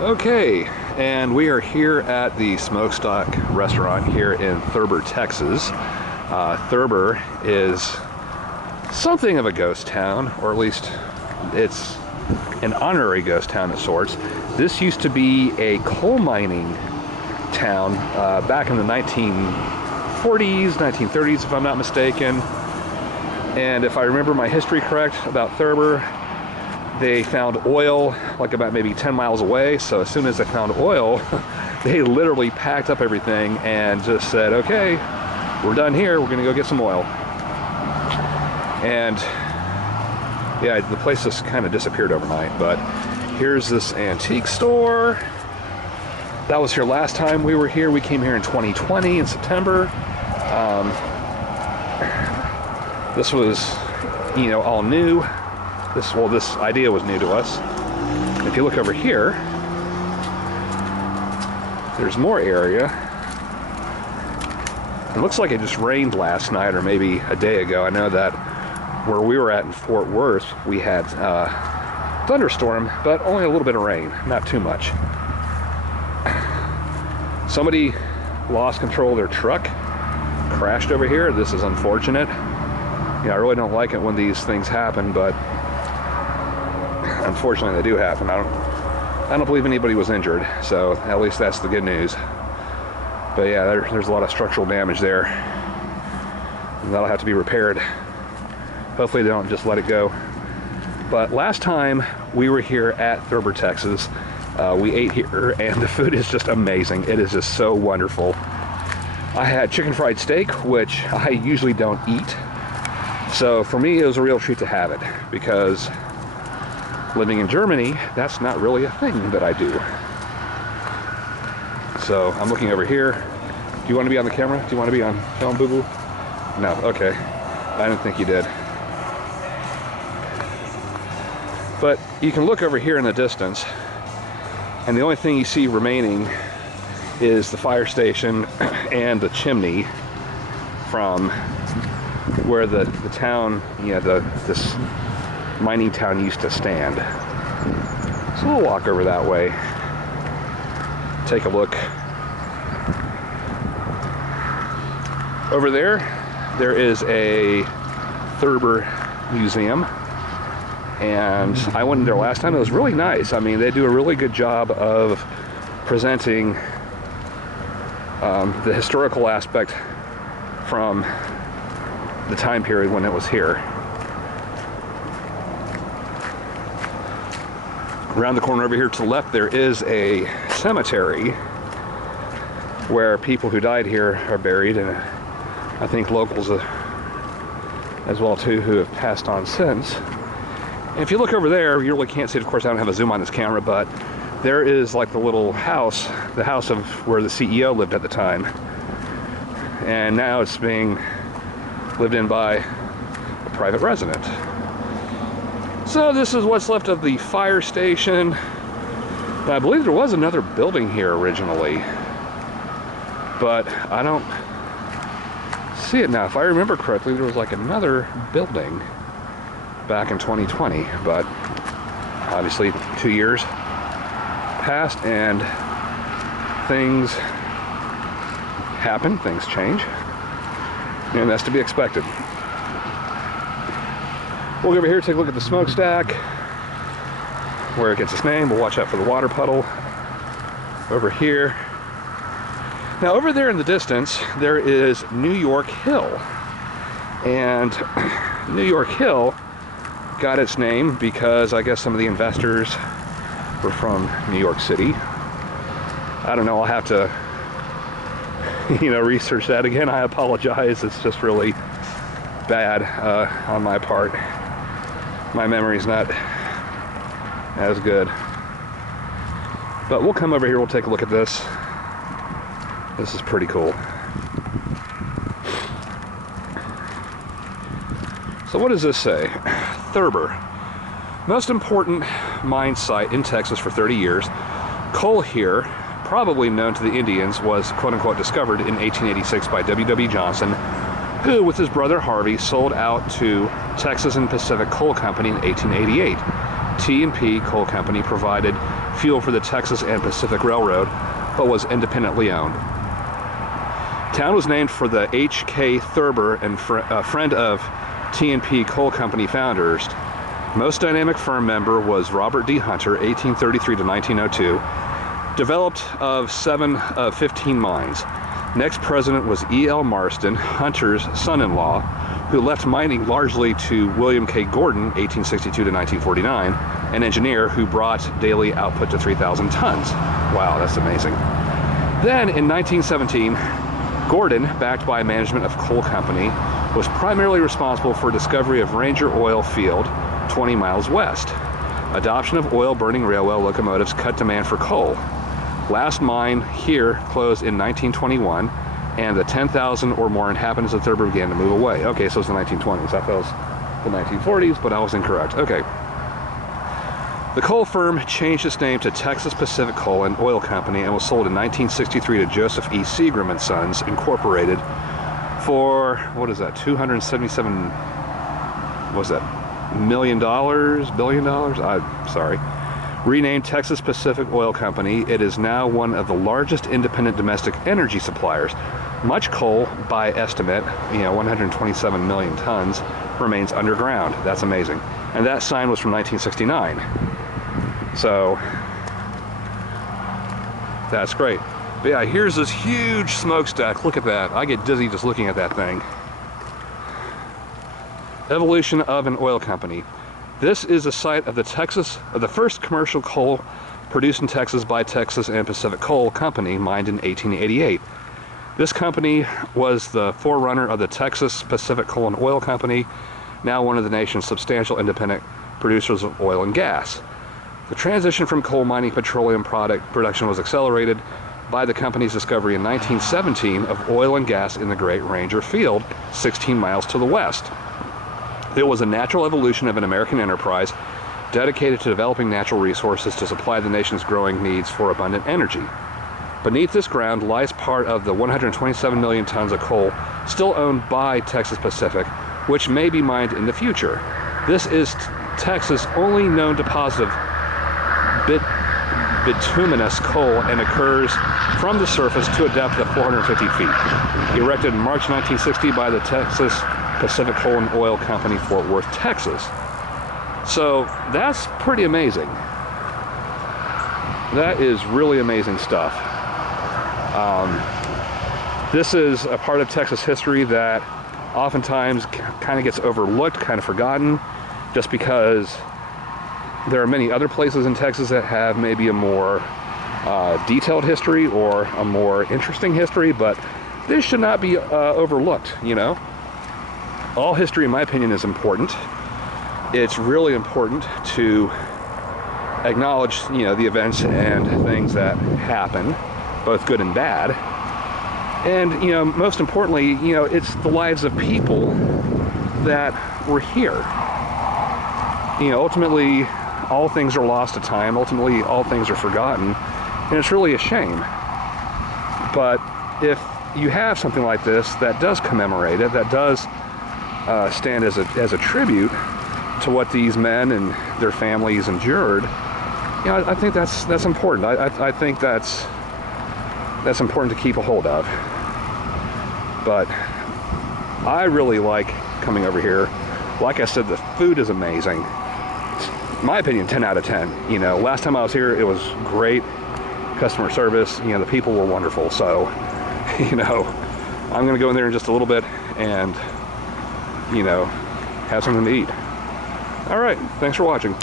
Okay, and we are here at the Smokestack restaurant here in Thurber, Texas. Thurber is something of a ghost town, or at least it's an honorary ghost town of sorts. This used to be a coal mining town back in the 1940s, 1930s, if I'm not mistaken. And if I remember my history correct about Thurber, they found oil like about maybe 10 miles away. So as soon as they found oil, they literally packed up everything and just said, okay, we're done here. We're going to go get some oil. And yeah, the place just kind of disappeared overnight. But here's this antique store. That was here last time we were here. We came here in 2020 in September. This was, all new. This idea was new to us. If you look over here, there's more area. It looks like it just rained last night or maybe a day ago. I know that where we were at in Fort Worth, we had thunderstorm, but only a little bit of rain, not too much. Somebody lost control of their truck, crashed over here. This is unfortunate. I really don't like it when these things happen, but unfortunately they do happen. I don't believe anybody was injured, so at least that's the good news. But yeah, there's a lot of structural damage there, and that'll have to be repaired. Hopefully they don't just let it go. But last time we were here at Thurber, Texas, we ate here, and the food is just amazing. It is just so wonderful. I had chicken fried steak, which I usually don't eat. So for me, it was a real treat to have it, because living in Germany, that's not really a thing that I do. So I'm looking over here. Do you want to be on the camera? Do you want to be on film, boo-boo? No, okay. I didn't think you did. But you can look over here in the distance, and the only thing you see remaining is the fire station and the chimney from where the town, this mining town used to stand. So we'll walk over that way, take a look. Over there is a Thurber museum, and I went in there last time. It was really nice. I mean, they do a really good job of presenting the historical aspect from the time period when it was here. Around the corner over here to the left, there is a cemetery where people who died here are buried, and I think locals as well too who have passed on since. And if you look over there, you really can't see it. Of course, I don't have a zoom on this camera, but there is like the little house, the house of where the CEO lived at the time. And now it's being lived in by a private resident. So this is what's left of the fire station. And I believe there was another building here originally, but I don't see it now. If I remember correctly, there was like another building back in 2020, but obviously 2 years passed and things happen, things change, and that's to be expected. We'll go over here, take a look at the smokestack, where it gets its name. We'll watch out for the water puddle over here. Now over there in the distance, there is New York Hill. And New York Hill got its name because I guess some of the investors were from New York City. I don't know, I'll have to research that again. I apologize, it's just really bad on my part. My memory's not as good. But we'll come over here, we'll take a look at this. This is pretty cool. So what does this say? Thurber, most important mine site in Texas for 30 years. Coal here, probably known to the Indians, was quote-unquote discovered in 1886 by W.W. Johnson, who, with his brother Harvey, sold out to Texas and Pacific Coal Company in 1888. T&P Coal Company provided fuel for the Texas and Pacific Railroad, but was independently owned. Town was named for the H.K. Thurber and friend of T&P Coal Company founders. Most dynamic firm member was Robert D. Hunter, 1833 to 1902, developed of 7 of 15 mines. Next president was E.L. Marston, Hunter's son-in-law, who left mining largely to William K. Gordon, 1862 to 1949, an engineer who brought daily output to 3,000 tons. Wow, that's amazing. Then in 1917, Gordon, backed by management of coal company, was primarily responsible for discovery of Ranger Oil Field, 20 miles west. Adoption of oil-burning railway locomotives cut demand for coal. Last mine here closed in 1921, and the 10,000 or more inhabitants of Thurber began to move away. Okay, so it's the 1920s. I thought it was the 1940s, but I was incorrect. Okay. The coal firm changed its name to Texas Pacific Coal and Oil Company and was sold in 1963 to Joseph E. Seagram and Sons, Incorporated, for, what is that, $277, what's that, $1 billion? I'm sorry. Renamed Texas Pacific Oil Company, it is now one of the largest independent domestic energy suppliers. Much coal, by estimate, 127 million tons, remains underground. That's amazing. And that sign was from 1969. So, that's great. But yeah, here's this huge smokestack. Look at that. I get dizzy just looking at that thing. Evolution of an oil company. This is the site of the first commercial coal produced in Texas by Texas and Pacific Coal Company, mined in 1888. This company was the forerunner of the Texas Pacific Coal and Oil Company, now one of the nation's substantial independent producers of oil and gas. The transition from coal mining petroleum production was accelerated by the company's discovery in 1917 of oil and gas in the Great Ranger Field, 16 miles to the west. It was a natural evolution of an American enterprise dedicated to developing natural resources to supply the nation's growing needs for abundant energy. Beneath this ground lies part of the 127 million tons of coal still owned by Texas Pacific, which may be mined in the future. This is Texas' only known deposit of bituminous coal and occurs from the surface to a depth of 450 feet. Erected in March 1960 by the Texas Pacific Coal and Oil Company, Fort Worth, Texas. So that's pretty amazing. That is really amazing stuff. This is a part of Texas history that oftentimes kind of gets overlooked, kind of forgotten, just because there are many other places in Texas that have maybe a more detailed history or a more interesting history, but this should not be overlooked, All history, in my opinion, is important. It's really important to acknowledge, the events and things that happen, both good and bad. And, most importantly, it's the lives of people that were here. Ultimately, all things are lost to time. Ultimately, all things are forgotten. And it's really a shame. But if you have something like this that does commemorate it, that does stand as a tribute to what these men and their families endured, I think that's important. I think that's important to keep a hold of. But I really like coming over here. Like I said, the food is amazing. In my opinion, 10 out of 10. Last time I was here, it was great customer service. The people were wonderful. So, I'm going to go in there in just a little bit and, have something to eat. All right. Thanks for watching.